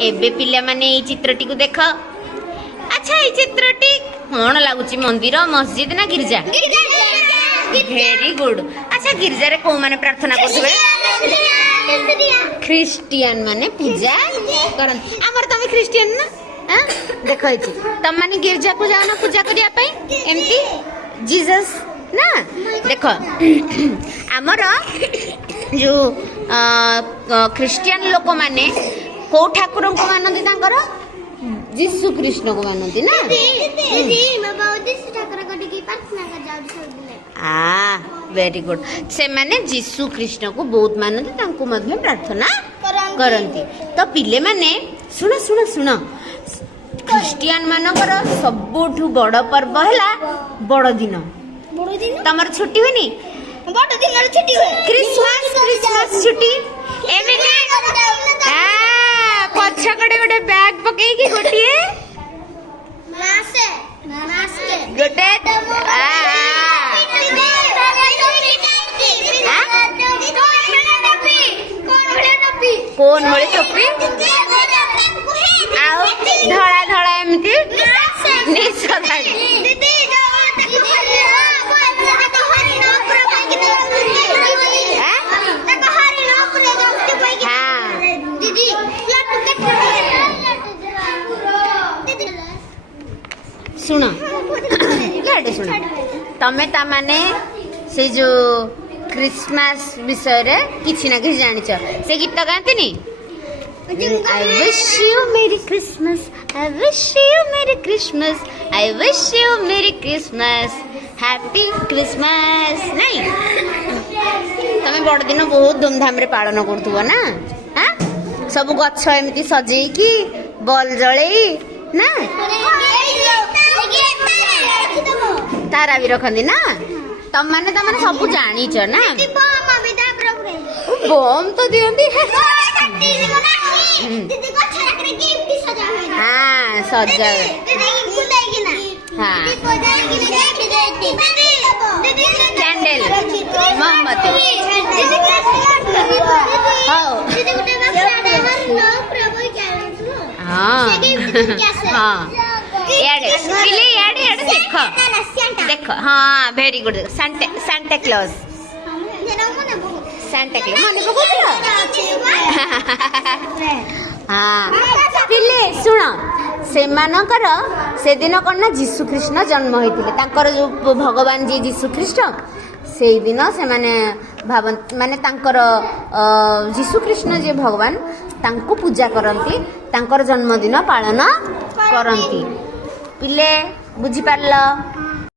एबे पिला माने ये चित्रटी को देख। अच्छा ये चित्रटी कौन लगुच मंदिर मस्जिद ना गिरजा? Very good. अच्छा गिरजा रे को माने प्रार्थना करथबे? ख्रिस्टियन माने पूजा करन। हमर तमे ख्रिस्टियन ना? हां देखो छी तम माने गिरजा को जाओ ना पूजा करिया पई एमती जीसस ना देखो हमर जो ख्रिस्टियन लोक माने को ठाकुर को मानती तांकर जीसु कृष्ण को मानती ना। Very good. से माने जीसु कृष्ण को बहुत मानती तांको मध्य प्रार्थना करंती। तो पिले माने सुनो सुनो सुनो ख्रिस्टियन मानकर सबुठु बड़ पर्व हैला बड़ दिन। तमर छुट्टी होनी बड़ दिन छुट्टी हो क्रिसमस क्रिसमस छुट्टी एमिति पछकड़े गोटे बैग पकई की गोटिए मासे मासे गोटे कौन भले टोपी आओ धड़ा धड़ा एमती निशा गाड़ी सुनो लाडे सुनो तमे ता माने से जो क्रिसमस विषय रे किछि ना किछि जानिछ से गीत गाती नी I wish you merry Christmas I wish you merry Christmas I wish you merry Christmas happy Christmas नहीं तमे बड़ दिन बहुत धूमधाम रे पालन करथुबो ना हां सब गच्छ एमती सजेई की बॉल जळेई ना तारा भी रखती ना तम माने सब जानिच ना बम तो दियंती हाँ सजा हाँ कैंडल मोमबत्ती हाँ हाँ याडे पिले याडे याडे देखो देखो हाँ very good Santa Santa Claus Santa Claus माने हाँ पिले सुन से मानकर से दिन कौन ना जीशु कृष्ण जन्म होते तांकर जो भगवान जी जीशु कृष्ण से दिन से माने भावन माने तांकर जीशु कृष्ण जे भगवान तांको पूजा करंती तांकर जन्मदिन पालन करंती पिले बुझी पारल।